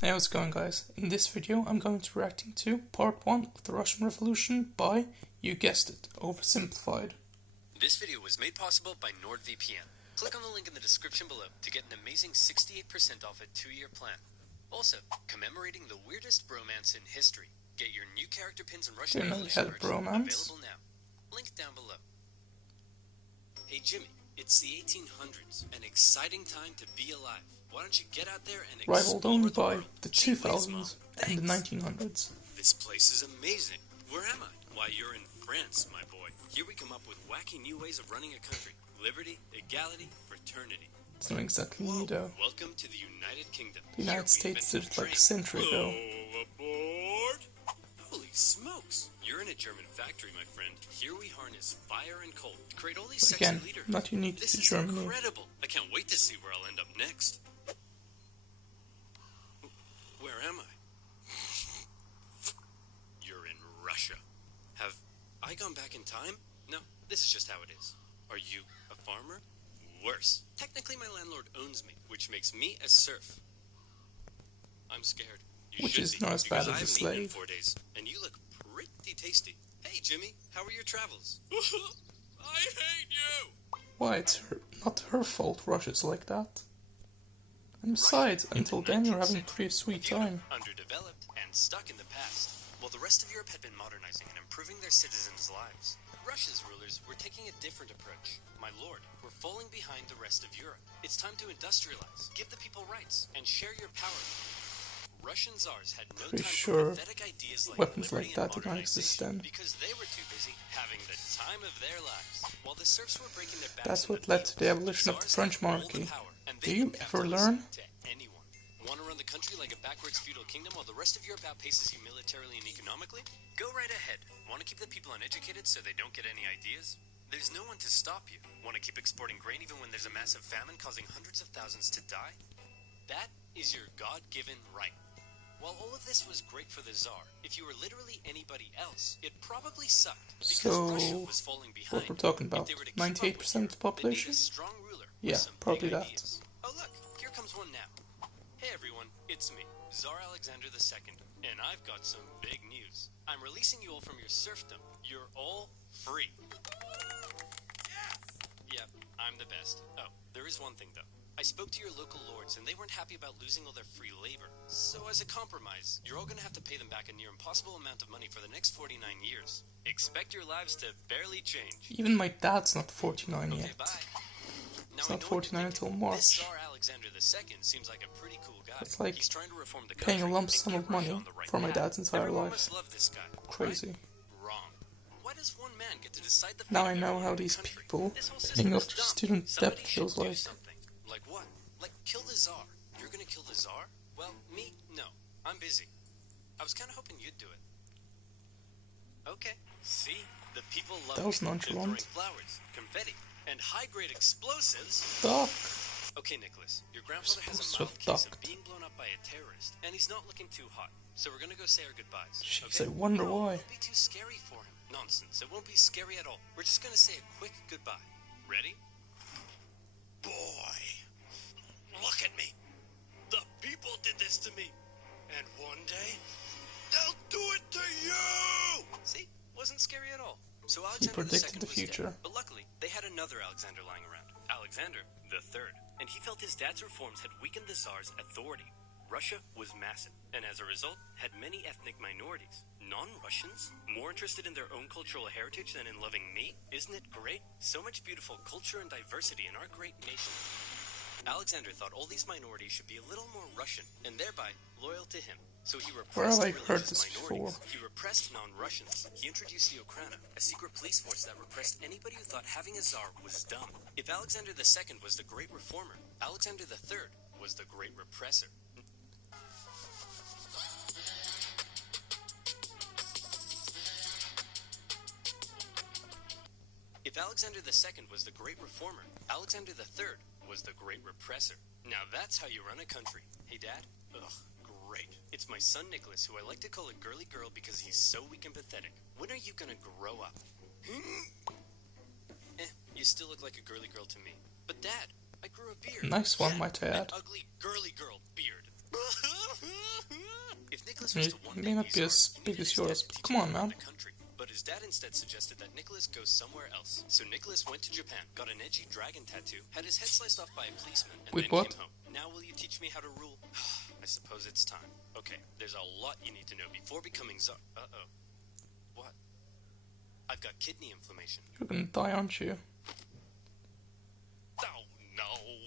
Hey, how's it going, guys? In this video I'm going to be reacting to part 1 of the Russian Revolution by, you guessed it, Oversimplified. This video was made possible by NordVPN. Click on the link in the description below to get an amazing 68% off a 2-year plan. Also, commemorating the weirdest bromance in history. Get your new character pins and Russian Revolution merch available now. Link down below. Hey Jimmy, it's the 1800s, an exciting time to be alive. Why don't you get out there and rivaled only by the 2000s and the 1900s. This place is amazing. Where am I? Why, you're in France, my boy. Here we come up with wacky new ways of running a country. Liberty, equality, fraternity. It's not exactly new though. Welcome to the United Kingdom. The United States did it like a century ago. Aboard! Holy smokes! You're in a German factory, my friend. Here we harness fire and coal to create all these sexy Again, leaders. not unique This to is Germany. incredible. I can't wait to see where I'll end up next. Where am I? You're in Russia. Have I gone back in time? No, this is just how it is. Are you a farmer? Worse. Technically, my landlord owns me, which makes me a serf. I'm scared. You Which should is be, not as bad as a because I haven't eaten in slave. 4 days, and you look pretty tasty. Hey, Jimmy, how are your travels? I hate you! Why, it's not her fault Russia's like that. And besides, until then you're having a pretty sweet time. Underdeveloped and stuck in the past, while the rest of Europe had been modernizing and improving their citizens' lives. Russia's rulers were taking a different approach. My lord, we're falling behind the rest of Europe. It's time to industrialize, give the people rights, and share your power. Russian czars had no Pretty time sure for pathetic ideas like weapons liberty like that and did not exist modernization then. because they were too busy having the time of their lives, while the serfs were breaking their backs. That's in what led to the battles. abolition of the Czars French had all the monarchy. power, and Do they you didn't have ever to learn? listen to anyone. Want to run the country like a backwards feudal kingdom while the rest of Europe outpaces you militarily and economically? Go right ahead. Want to keep the people uneducated so they don't get any ideas? There's no one to stop you. Want to keep exporting grain even when there's a massive famine causing hundreds of thousands to die? That is your God-given right. While all of this was great for the Tsar, if you were literally anybody else, it probably sucked because So, Russia was falling behind. what we're talking about, If they were to keep up with 98% of the Europe, population? they need a strong ruler with Yeah, some probably big that. ideas. Oh look, here comes one now. Hey everyone, it's me, Tsar Alexander II, and I've got some big news. I'm releasing you all from your serfdom. You're all free. Yes! Yep, I'm the best. Oh, there is one thing though. I spoke to your local lords and they weren't happy about losing all their free labor. So as a compromise, you're all gonna have to pay them back a near impossible amount of money for the next 49 years. Expect your lives to barely change. Even my dad's not 49 Okay, yet. bye. It's Now, I not know 49 what you're until thinking. March. This Tsar Alexander II seems like a pretty cool guy. It's like He's trying to reform the paying a country lump and sum get of Russia money on the right for my path. dad's entire Everyone life. must love this guy, Crazy. right? Wrong. Why does one man get to decide the Now fate I of know everyone how in the these country? people This whole paying system off is their dumb. student Somebody debt should feels do like. something. Like what? Like kill the Tsar. You're gonna kill the Tsar? Well, me, no. I'm busy. I was kind of hoping you'd do it. Okay. See? The people love That was me. They're nonchalant. throwing flowers, confetti, and high-grade explosives. Duck! Okay, Nicholas, your grandfather has a Supposed to mild have case of ducked. being blown up by a terrorist, and he's not looking too hot. So we're gonna go say our goodbyes. Jeez, okay? I wonder No, why. It'll be too scary for him. Nonsense. It won't be scary at all. We're just gonna say a quick goodbye. Ready? Boy, look at me. The people did this to me, and one day they'll do it to you. See, wasn't scary at all. So Alexander predicted II the was future. dead, but luckily they had another Alexander lying around, Alexander III, and he felt his dad's reforms had weakened the Tsar's authority. Russia was massive, and as a result, had many ethnic minorities. Non-Russians? More interested in their own cultural heritage than in loving me? Isn't it great? So much beautiful culture and diversity in our great nation. Alexander thought all these minorities should be a little more Russian, and thereby loyal to him. So he Where have repressed I heard religious this minorities. before? He repressed non-Russians. He introduced the Okhrana, a secret police force that repressed anybody who thought having a czar was dumb. If Alexander II was the great reformer, Alexander III was the great repressor. If Alexander II was the great reformer, Alexander III was the great repressor. Now that's how you run a country. Hey, Dad? Ugh, great. It's my son Nicholas, who I like to call a girly girl because he's so weak and pathetic. When are you gonna grow up? You still look like a girly girl to me. But Dad, I grew a beard. Nice one, Yeah, might I an add. ugly girly girl beard. Nicholas was It to one may day not be as big as yours, but come on, man. But his dad instead suggested that Nicholas go somewhere else. So Nicholas went to Japan, got an edgy dragon tattoo, had his head sliced off by a policeman, and Wait, then what? came home. Now will you teach me how to rule? I suppose it's time. Okay, there's a lot you need to know before becoming Tsar. Uh-oh. What? I've got kidney inflammation. You're gonna die, aren't you? Oh no!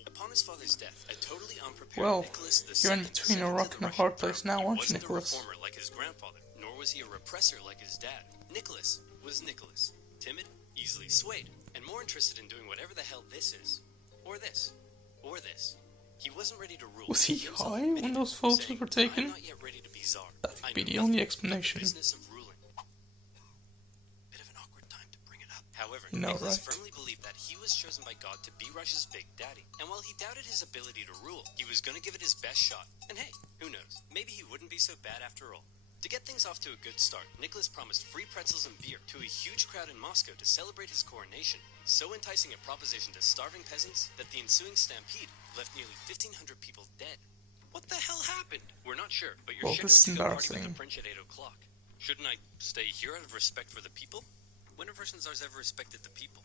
Upon his father's death, a totally unprepared Well, Nicholas II you're in between a rock and a hard place now, aren't you, Nicholas? Nicholas? He wasn't a reformer like his grandfather, nor was he a repressor like his dad. Nicholas was Nicholas. Timid, easily swayed, and more interested in doing whatever the hell this is. Or this. Or this. He wasn't ready to rule. Was he himself high admitted when it, those photos saying, were taken? I'm not yet ready to be Tsar. That I would be know the only nothing about explanation. the business of ruling. Bit of an awkward time to bring it up. However, You know, Nicholas right? firmly believed that he was chosen by God to be Russia's big daddy. And while he doubted his ability to rule, he was going to give it his best shot. And hey, who knows? Maybe he wouldn't be so bad after all. To get things off to a good start, Nicholas promised free pretzels and beer to a huge crowd in Moscow to celebrate his coronation, so enticing a proposition to starving peasants that the ensuing stampede left nearly 1,500 people dead. What the hell happened? We're not sure, but you're Well, this is scheduled to go party with the embarrassing. French at 8 o'clock. Shouldn't I stay here out of respect for the people? When have Russian czars ever respected the people?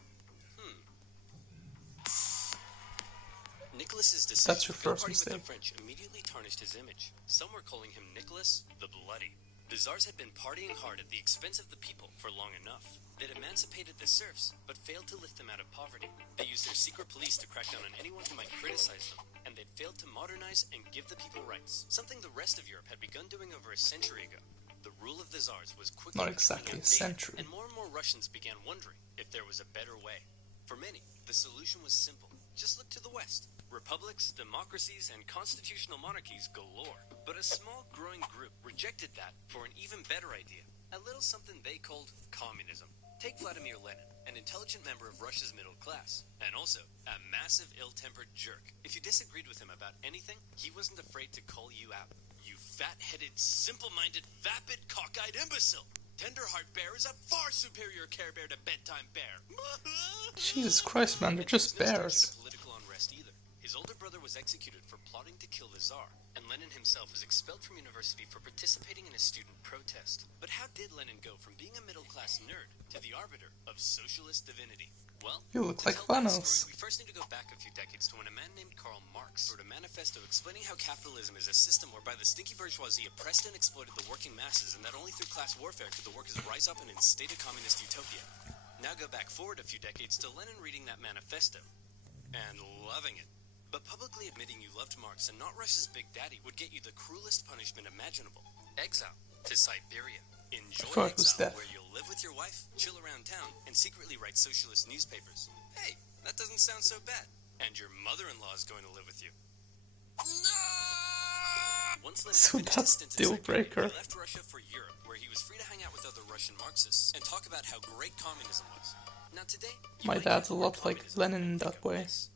Nicholas's decision That's your to go first party with the mistake. French immediately tarnished his image. Some were calling him Nicholas the Bloody. The czars had been partying hard at the expense of the people for long enough. They'd emancipated the serfs, but failed to lift them out of poverty. They used their secret police to crack down on anyone who might criticize them, and they'd failed to modernize and give the people rights, something the rest of Europe had begun doing over a century ago. The rule of the czars was quickly Not becoming exactly a outdated, century. and more Russians began wondering if there was a better way. For many, the solution was simple. Just look to the West. Republics, democracies, and constitutional monarchies galore. But a small growing group rejected that for an even better idea. A little something they called communism. Take Vladimir Lenin, an intelligent member of Russia's middle class, and also a massive ill-tempered jerk. If you disagreed with him about anything, he wasn't afraid to call you out. You fat-headed, simple-minded, vapid, cockeyed imbecile! Tenderheart Bear is a far superior Care Bear to Bedtime Bear. Jesus Christ, man, they're just There was no bears. sign of political unrest either. His older brother was executed for plotting to kill the Tsar, and Lenin himself was expelled from university for participating in a student protest. But how did Lenin go from being a middle-class nerd to the arbiter of socialist divinity? Well, You look to like tell that Thanos. story, we first need to go back a few decades to when a man named Karl Marx wrote a manifesto explaining how capitalism is a system whereby the stinky bourgeoisie oppressed and exploited the working masses, and that only through class warfare could the workers rise up and instate a communist utopia. Now go back forward a few decades to Lenin reading that manifesto and loving it. But publicly admitting you loved Marx and not Russia's big daddy would get you the cruelest punishment imaginable. Exile to Siberia. Enjoy thought it was exile, death. where you'll live with your wife, chill around town, and secretly write socialist newspapers. Hey, that doesn't sound so bad. And your mother-in-law is going to live with you. No! Once Lenin So finished his that's stint in deal Siberia, breaker. he left Russia for Europe, where he was free to hang out with other Russian Marxists and talk about how great communism was. Now today, you My might dad's hear a the word lot like communism Lenin in and that think of way. this.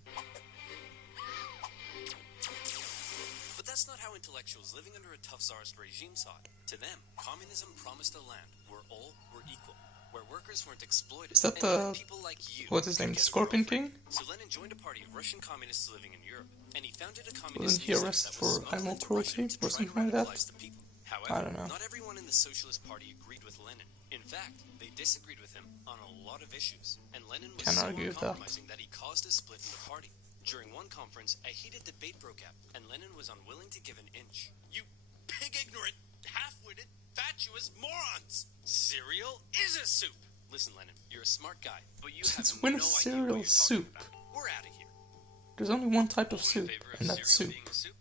But that's not how intellectuals living under a tough czarist regime saw it. To them, communism promised a land where all were equal, where workers weren't exploited. Is that and where the- people like you what's his could name, get a Scorpion girlfriend. King? So Lenin joined a party of Russian communists living in Europe, and he founded a communist Wasn't he newsletter arrested that for was smuggled animal into cruelty Russia to or try something to like that? radicalize the people. However, I don't know. not everyone in the Socialist Party agreed with Lenin. In fact, they disagreed with him on a lot of issues, and Lenin was Can't so argue with that. uncompromising that he caused a split in the party. During one conference, a heated debate broke out, and Lenin was unwilling to give an inch. You pig-ignorant, half-witted, fatuous morons! Cereal is a soup! Listen, Lenin, you're a smart guy, but you Since have when no is idea what cereal you're talking soup? about. We're out of here. There's only one type of All in soup, favor of and that's cereal soup. being a soup?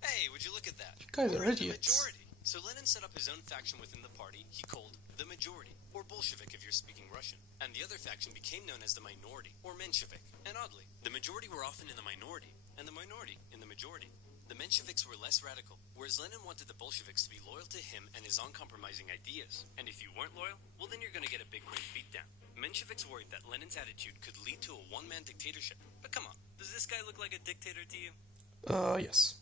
Hey, would you look at that? You guys We're are in the idiots. majority. So Lenin set up his own faction within the party he called the majority, or Bolshevik if you're speaking Russian. And the other faction became known as the minority, or Menshevik. And oddly, the majority were often in the minority, and the minority in the majority. The Mensheviks were less radical, whereas Lenin wanted the Bolsheviks to be loyal to him and his uncompromising ideas. And if you weren't loyal, well then you're gonna get a big brain beatdown. Mensheviks worried that Lenin's attitude could lead to a one-man dictatorship. But come on, does this guy look like a dictator to you? Yes.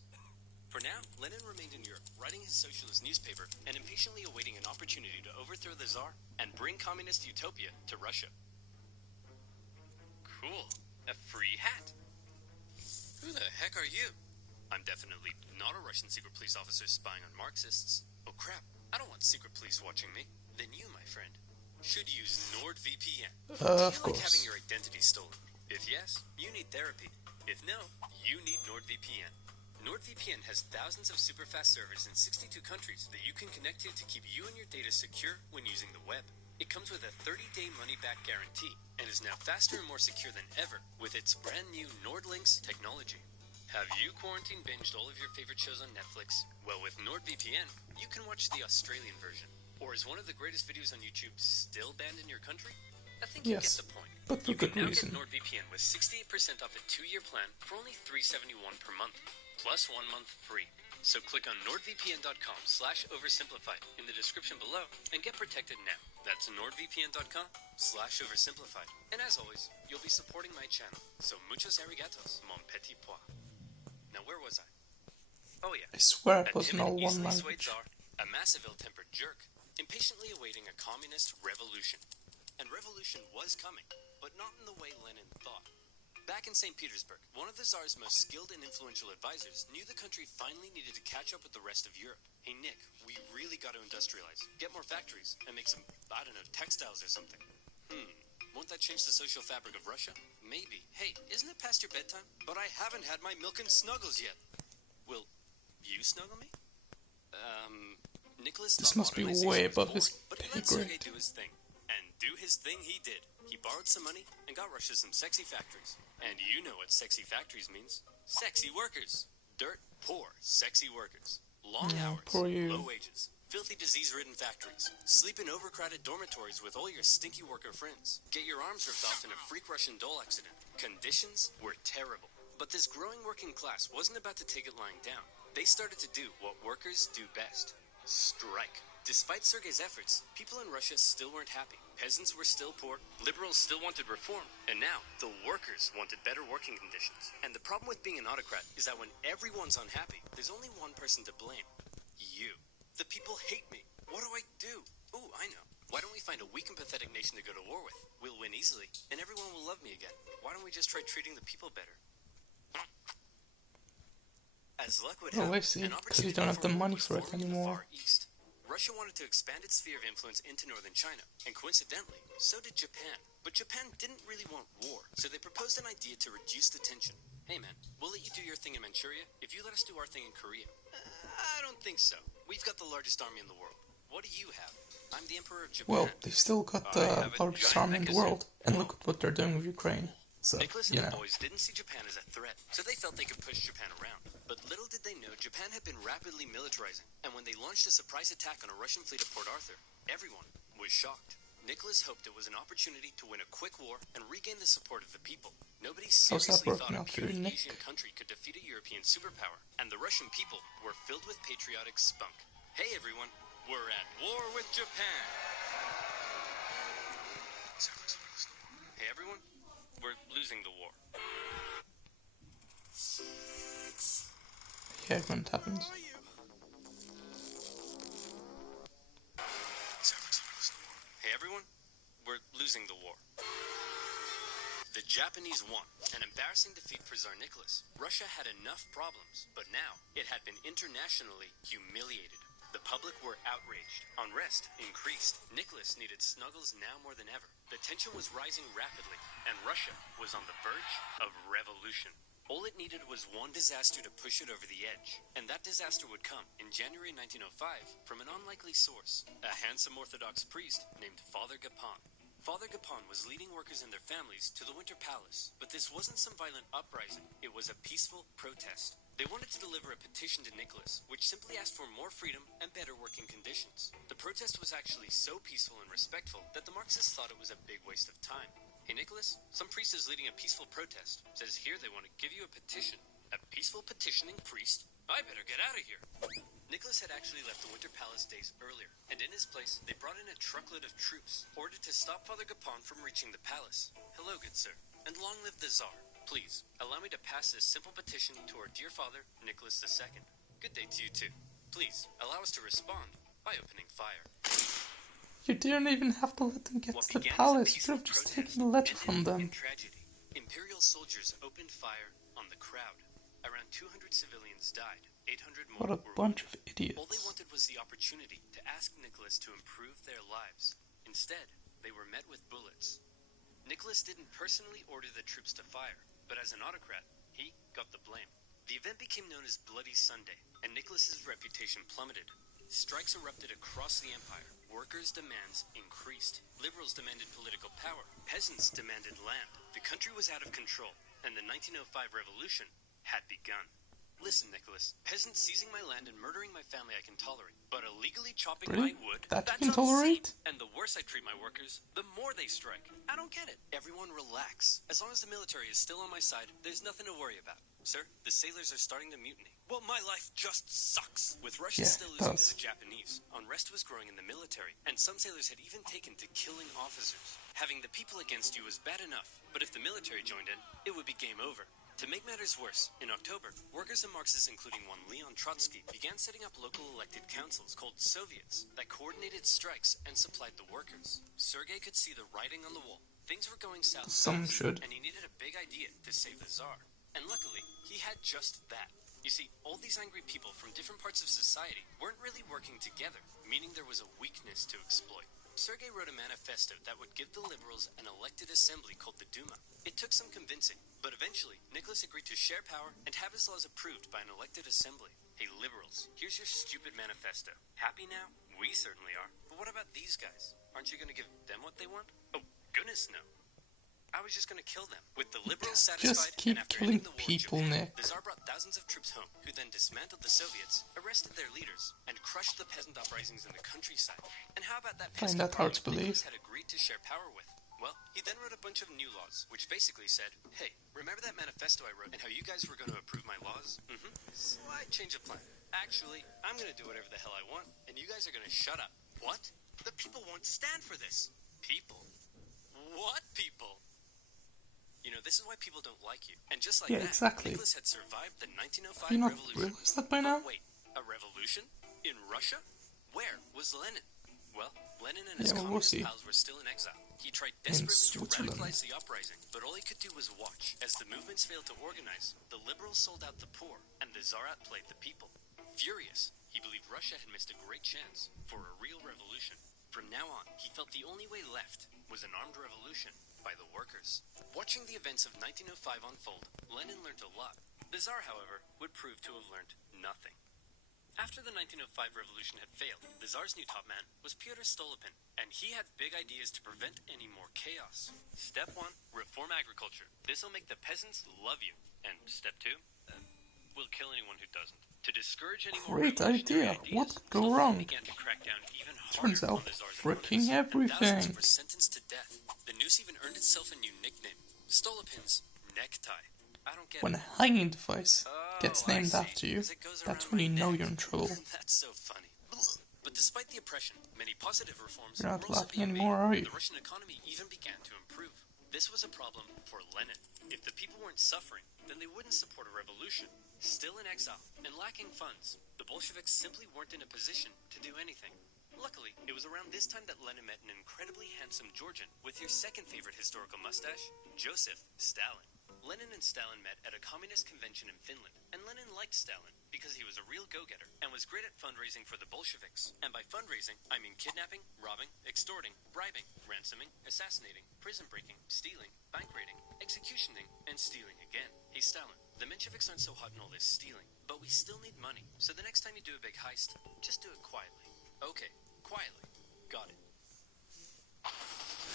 For now, Lenin remained in Europe, writing his socialist newspaper and impatiently awaiting an opportunity to overthrow the Tsar and bring communist utopia to Russia. Cool. A free hat. Who the heck are you? I'm definitely not a Russian secret police officer spying on Marxists. Oh crap, I don't want secret police watching me. Then you, my friend, should use NordVPN. Do you like having your identity stolen? If yes, you need therapy. If no, you need NordVPN. NordVPN has thousands of super fast servers in 62 countries that you can connect to keep you and your data secure when using the web. It comes with a 30-day money-back guarantee and is now faster and more secure than ever with its brand new NordLynx technology. Have you quarantine binged all of your favorite shows on Netflix? Well, with NordVPN, you can watch the Australian version. Or is one of the greatest videos on YouTube still banned in your country? I think you get the point. But for good reason. You can now get NordVPN with 68% off a 2-year plan for only $371 per month, plus 1 month free. So click on nordvpn.com/oversimplified in the description below and get protected now. That's nordvpn.com/oversimplified. And as always, you'll be supporting my channel. So muchos arigatos, mon petit pois. Now where was I? Oh yeah. I swear it A wasn't timid, all one easily swayed language. czar, a massive ill-tempered jerk, impatiently awaiting a communist revolution. And revolution was coming, but not in the way Lenin thought. Back in St. Petersburg, one of the Tsar's most skilled and influential advisors knew the country finally needed to catch up with the rest of Europe. Hey Nick, we really got to industrialize, get more factories, and make some, I don't know, textiles or something. Won't that change the social fabric of Russia? Maybe. Hey, isn't it past your bedtime? But I haven't had my milk and snuggles yet. Will you snuggle me? Nicholas This must be way above his pay grade. do his thing. And do his thing he did. He borrowed some money and got Russia some sexy factories. And you know what sexy factories means. Sexy workers. Dirt poor sexy workers. Long hours, low wages, filthy disease-ridden factories. Sleep in overcrowded dormitories with all your stinky worker friends. Get your arms ripped off in a freak Russian doll accident. Conditions were terrible. But this growing working class wasn't about to take it lying down. They started to do what workers do best. Strike. Despite Sergei's efforts, people in Russia still weren't happy. Peasants were still poor, liberals still wanted reform, and now the workers wanted better working conditions. And the problem with being an autocrat is that when everyone's unhappy, there's only one person to blame. You. The people hate me. What do I do? Ooh, I know. Why don't we find a weak and pathetic nation to go to war with? We'll win easily, and everyone will love me again. Why don't we just try treating the people better? As luck would have, I see. Because you don't have the money for it anymore. Russia wanted to expand its sphere of influence into northern China, and coincidentally, so did Japan. But Japan didn't really want war, so they proposed an idea to reduce the tension. Hey man, we'll let you do your thing in Manchuria if you let us do our thing in Korea. I don't think so. We've got the largest army in the world. What do you have? I'm the Emperor of Japan. Well, they've still got the largest army in the world, and look at what they're doing with Ukraine. So, Nicholas and the boys didn't see Japan as a threat, so they felt they could push Japan around. But little did they know, Japan had been rapidly militarizing, and when they launched a surprise attack on a Russian fleet at Port Arthur, everyone was shocked. Nicholas hoped it was an opportunity to win a quick war and regain the support of the people. Nobody seriously thought a puny Asian country could defeat a European superpower, and the Russian people were filled with patriotic spunk. Hey everyone, we're at war with Japan! Hey everyone, we're losing the war. Yeah, when it happens. Hey everyone, we're losing the war. The Japanese won, an embarrassing defeat for Tsar Nicholas. Russia had enough problems, but now it had been internationally humiliated. The public were outraged. Unrest increased. Nicholas needed snuggles now more than ever. The tension was rising rapidly, and Russia was on the verge of revolution. All it needed was one disaster to push it over the edge. And that disaster would come in January 1905 from an unlikely source, a handsome Orthodox priest named Father Gapon. Father Gapon was leading workers and their families to the Winter Palace, but this wasn't some violent uprising. It was a peaceful protest. They wanted to deliver a petition to Nicholas, which simply asked for more freedom and better working conditions. The protest was actually so peaceful and respectful that the Marxists thought it was a big waste of time. Hey Nicholas, some priest is leading a peaceful protest. Says here they want to give you a petition. A peaceful petitioning priest? I better get out of here. Nicholas had actually left the Winter Palace days earlier, and in his place they brought in a truckload of troops, ordered to stop Father Gapon from reaching the palace. Hello, good sir, and long live the Tsar. Please, allow me to pass this simple petition to our dear father, Nicholas II. Good day to you too. Please, allow us to respond by opening fire. You didn't even have to let them get to the palace. You could have just taken the letter from them. Tragedy. Imperial soldiers opened fire on the crowd. Around 200 civilians died, 800 What more a were bunch wounded. of idiots. All they wanted was the opportunity to ask Nicholas to improve their lives. Instead, they were met with bullets. Nicholas didn't personally order the troops to fire, but as an autocrat, he got the blame. The event became known as Bloody Sunday, and Nicholas's reputation plummeted. Strikes erupted across the empire. Workers' demands increased. Liberals demanded political power. Peasants demanded land. The country was out of control, and the 1905 revolution had begun. Listen, Nicholas, peasants seizing my land and murdering my family I can tolerate, but illegally chopping Really? my wood, That that's you can tolerate? obscene. And the worse I treat my workers, the more they strike. I don't get it. Everyone relax. As long as the military is still on my side, there's nothing to worry about. Sir, the sailors are starting to mutiny. Well, my life just sucks. With Russia still losing to the Japanese, unrest was growing in the military, and some sailors had even taken to killing officers. Having the people against you was bad enough, but if the military joined in, it would be game over. To make matters worse, in October, workers and Marxists, including one Leon Trotsky, began setting up local elected councils called Soviets that coordinated strikes and supplied the workers. Sergei could see the writing on the wall. Things were going south fast, and he needed a big idea to save the Tsar. And luckily, he had just that. You see, all these angry people from different parts of society weren't really working together, meaning there was a weakness to exploit. Sergei wrote a manifesto that would give the liberals an elected assembly called the Duma. It took some convincing, but eventually, Nicholas agreed to share power and have his laws approved by an elected assembly. Hey liberals, here's your stupid manifesto. Happy now? We certainly are. But what about these guys? Aren't you going to give them what they want? Oh, goodness no. I was just going to kill them. With the liberals satisfied, just keep and after killing ending the war people, in Japan, Nick. the Tsar brought thousands of troops home, who then dismantled the Soviets, arrested their leaders, and crushed the peasant uprisings in the countryside. And how about that Find pesky that hard to parliament believe. Nicholas had agreed to share power with? Well, he then wrote a bunch of new laws, which basically said, hey, remember that manifesto I wrote and how you guys were going to approve my laws? Slight change of plan. Actually, I'm going to do whatever the hell I want, and you guys are going to shut up. What? The people won't stand for this. People? What people? You know, this is why people don't like you. And just like that, exactly. Nicholas had survived the 1905 you not revolution. realize that by now? But wait, a revolution? In Russia? Where was Lenin? Well, Lenin and his communist pals were still in exile. He tried desperately to radicalize the uprising, but all he could do was watch. As the movements failed to organize, the liberals sold out the poor, and the Tsar outplayed the people. Furious, he believed Russia had missed a great chance for a real revolution. From now on, he felt the only way left was an armed revolution by the workers. Watching the events of 1905 unfold, Lenin learned a lot. The Tsar, however, would prove to have learned nothing. After the 1905 revolution had failed, the Tsar's new top man was Pyotr Stolypin, and he had big ideas to prevent any more chaos. Step 1, reform agriculture. This'll make the peasants love you. And step 2, we'll kill anyone who doesn't. To discourage any more Great idea. What could go wrong? Began to crack down even Turns harder out on the Tsar's freaking opponents, and everything. thousands were sentenced to death. The noose even earned itself a new nickname, Stolypin's necktie. I don't get When it. a hanging device gets I named see, after you, 'cause it goes that's around when you my know neck. you're in trouble. That's so funny. But despite the oppression, many positive reforms You're were not also laughing being anymore, made, are and you? the Russian economy even began to improve. This was a problem for Lenin. If the people weren't suffering, then they wouldn't support a revolution. Still in exile and lacking funds, the Bolsheviks simply weren't in a position to do anything. Luckily, it was around this time that Lenin met an incredibly handsome Georgian with your second favorite historical mustache, Joseph Stalin. Lenin and Stalin met at a communist convention in Finland, and Lenin liked Stalin because he was a real go-getter and was great at fundraising for the Bolsheviks. And by fundraising, I mean kidnapping, robbing, extorting, bribing, ransoming, assassinating, prison breaking, stealing, bank raiding, executioning, and stealing again. Hey Stalin, the Mensheviks aren't so hot in all this stealing, but we still need money. So the next time you do a big heist, just do it quietly. Okay, quietly. Got it.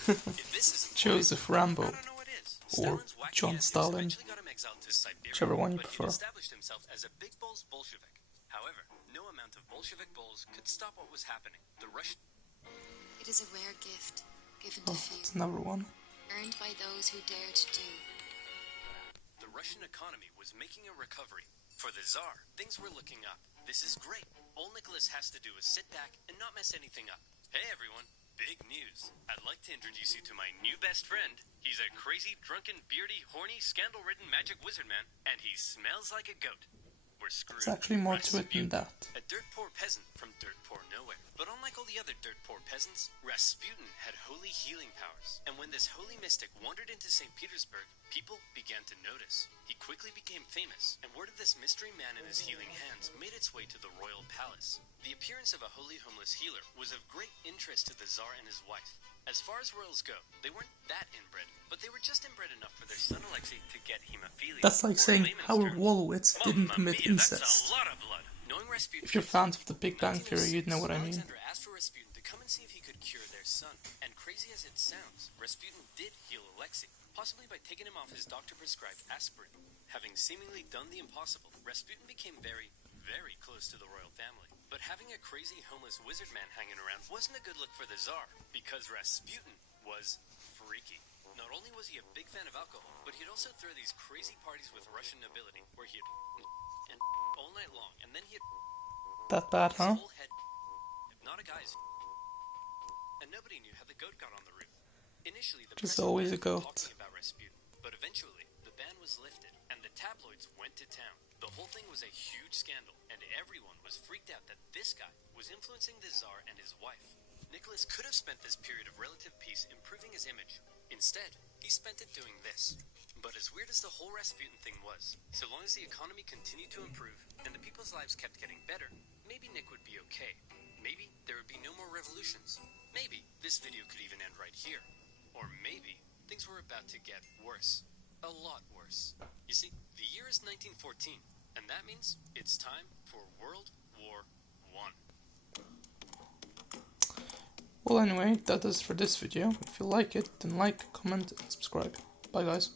If this isn't Joseph Rambo, I don't know what is. or Stalin's wacky John ethics Stalin, eventually got him exiled to Siberia, whichever one you but prefer. he established himself as a big balls Bolshevik. However, no amount of Bolshevik balls could stop what was happening. The Russian It is a rare gift, given to Oh, few, it's another one. earned by those who dare to do. The Russian economy was making a recovery. For the Tsar, things were looking up. This is great. All Nicholas has to do is sit back and not mess anything up. Hey everyone, big news. I'd like to introduce you to my new best friend. He's a crazy, drunken, beardy, horny, scandal-ridden magic wizard man, and he smells like a goat. We're screwed. It's actually more to it than that. A dirt-poor peasant from dirt-poor nowhere. But unlike all the other dirt-poor peasants, Rasputin had holy healing powers. And when this holy mystic wandered into St. Petersburg, people began to notice. He quickly became famous, and word of this mystery man and his healing hands made its way to the royal palace. The appearance of a holy homeless healer was of great interest to the Tsar and his wife. As far as royals go, they weren't that inbred, but they were just inbred enough for their son Alexei to get hemophilia. That's like saying Howard Wolowitz didn't commit incest. That's a lot of blood. Knowing Rasputin, If you're fans of the Big Bang Theory, you'd know what I mean. Alexander asked for Rasputin to come and see if he could cure their son. And crazy as it sounds, Rasputin did heal Alexei, possibly by taking him off his doctor-prescribed aspirin. Having seemingly done the impossible, Rasputin became very, very close to the royal family. But having a crazy homeless wizard man hanging around wasn't a good look for the Tsar, because Rasputin was freaky. Not only was he a big fan of alcohol, but he'd also throw these crazy parties with Russian nobility, where he'd and all night long, and then he'd That bad, huh? his whole head, not a guy's, and nobody knew how the goat got on the roof. Initially, the Just press always a were goat. talking about Rasputin, but eventually the ban was lifted, and the tabloids went to town. The whole thing was a huge scandal, and everyone was freaked out that this guy was influencing the Tsar and his wife. Nicholas could have spent this period of relative peace improving his image. Instead, he spent it doing this. But as weird as the whole Rasputin thing was, so long as the economy continued to improve and the people's lives kept getting better, maybe Nick would be okay. Maybe there would be no more revolutions. Maybe this video could even end right here. Or maybe things were about to get worse. A lot worse. You see, the year is 1914, and that means it's time for World War I. Well, anyway, that is for this video. If you like it, then like, comment, and subscribe. Bye, guys.